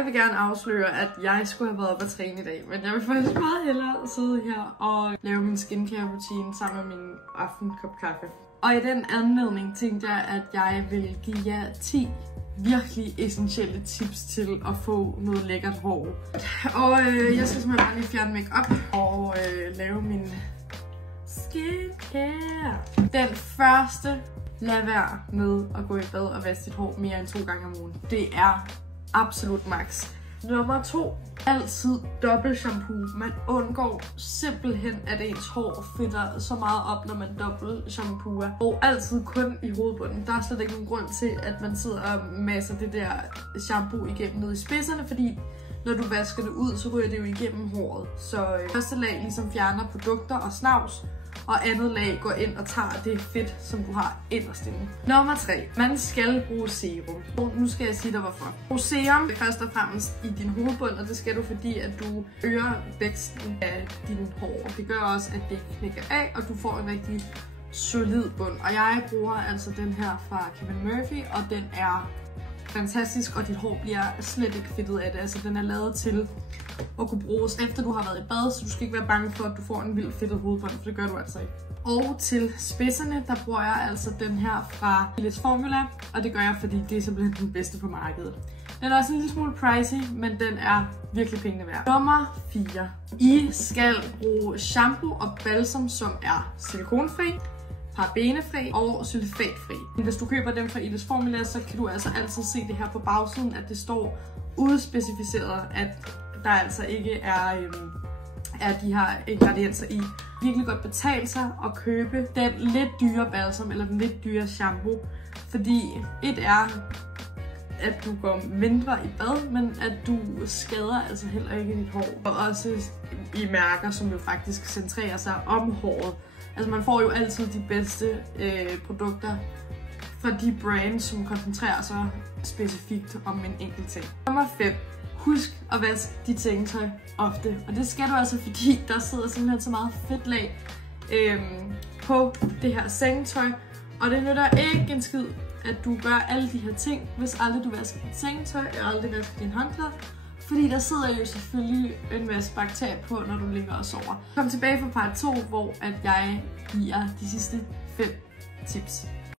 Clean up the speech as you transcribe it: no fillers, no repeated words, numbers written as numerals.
Jeg vil gerne afsløre, at jeg skulle have været oppe at træne i dag, men jeg vil faktisk meget hellere sidde her og lave min skincare-routine sammen med min aftenkop kaffe. Og i den anledning tænkte jeg, at jeg vil give jer 10 virkelig essentielle tips til at få noget lækkert hår. Og jeg skal simpelthen bare lige fjerne make-up og lave min skincare. Den første, lad være med at gå i bad og vaske dit hår mere end 2 gange om ugen. Det er absolut max. Nummer 2. Altid dobbelt shampoo. Man undgår simpelthen, at ens hår fedter så meget op, når man dobbelt shampooer. Og altid kun i hovedbunden. Der er slet ikke nogen grund til, at man sidder og masser det der shampoo igennem ned i spidserne, fordi når du vasker det ud, så ryger det jo igennem håret. Så første lag ligesom fjerner produkter og snavs, og andet lag går ind og tager det fedt, som du har inderst inde. Nummer 3. Man skal bruge serum. Og nu skal jeg sige dig hvorfor. Brug serum først og fremmest i din hovedbund, og det skal du, fordi at du øger væksten af din hår. Det gør også, at det knækker af, og du får en rigtig solid bund. Og jeg bruger altså den her fra Kevin Murphy, og den er fantastisk, og dit hår bliver slet ikke fedtet af det. Altså den er lavet til at kunne bruges efter du har været i bad, så du skal ikke være bange for, at du får en vildt fedtet hovedbund, for det gør du altså ikke. Og til spidserne, der bruger jeg altså den her fra Billed's Formula, og det gør jeg, fordi det er simpelthen den bedste på markedet. Den er også en lille smule pricey, men den er virkelig pengene værd. Nummer 4. I skal bruge shampoo og balsam, som er silikonfri, parabenefri og sulfatfri. Hvis du køber dem fra Billed's Formula, så kan du altså altid se det her på bagsiden, at det står udspecificeret, at der altså ikke er de her ingredienser i. Virkelig godt betale sig at købe den lidt dyre balsam eller den lidt dyre shampoo, fordi et er, at du går mindre i bad, men at du skader altså heller ikke dit hår. Og også i mærker, som jo faktisk centrerer sig om håret. Altså man får jo altid de bedste produkter fra de brands, som koncentrerer sig specifikt om en enkelt ting. Nummer 5. Husk at vaske dit sengetøj ofte. Og det skal du altså, fordi der sidder simpelthen så meget fedtlag på det her sengetøj. Og det nytter ikke en skid, at du gør alle de her ting, hvis aldrig du vasker dit sengetøj og aldrig vasker din håndklæder. Fordi der sidder jo selvfølgelig en masse bakterier på, når du ligger og sover. Kom tilbage for part 2, hvor at jeg giver de sidste 5 tips.